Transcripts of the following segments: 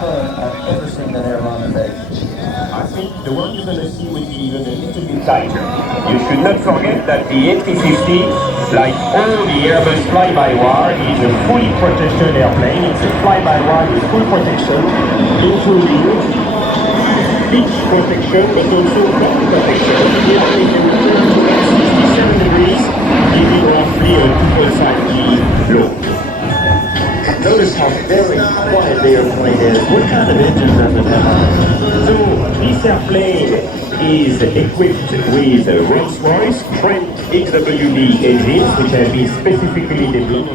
plane I've ever seen an airliner make. I think the one you're going to see will be even a little bit tighter. You should not forget that the A350, like all the Airbus fly-by-wire, is a fully protected airplane. It's a fly-by-wire with full protection, including pitch protection, but also ground protection. Here they can turn to 67 degrees, giving roughly a 2.5 G low. Notice how very quiet the airplane is. What kind of engine does it have? So this airplane is equipped with Rolls-Royce Trent XWB engines, which have been specifically developed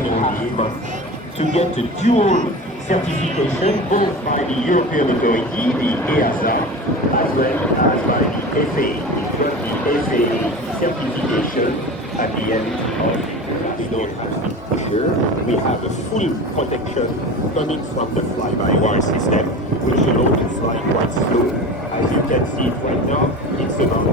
to get a dual certification both by the European authority, the EASA, as well as by the FAA. It's got the FAA certification at the end of it. We don't have to here. We have a full protection coming from the fly-by-wire system, which allows to fly quite slow. As you can see it right now, it's about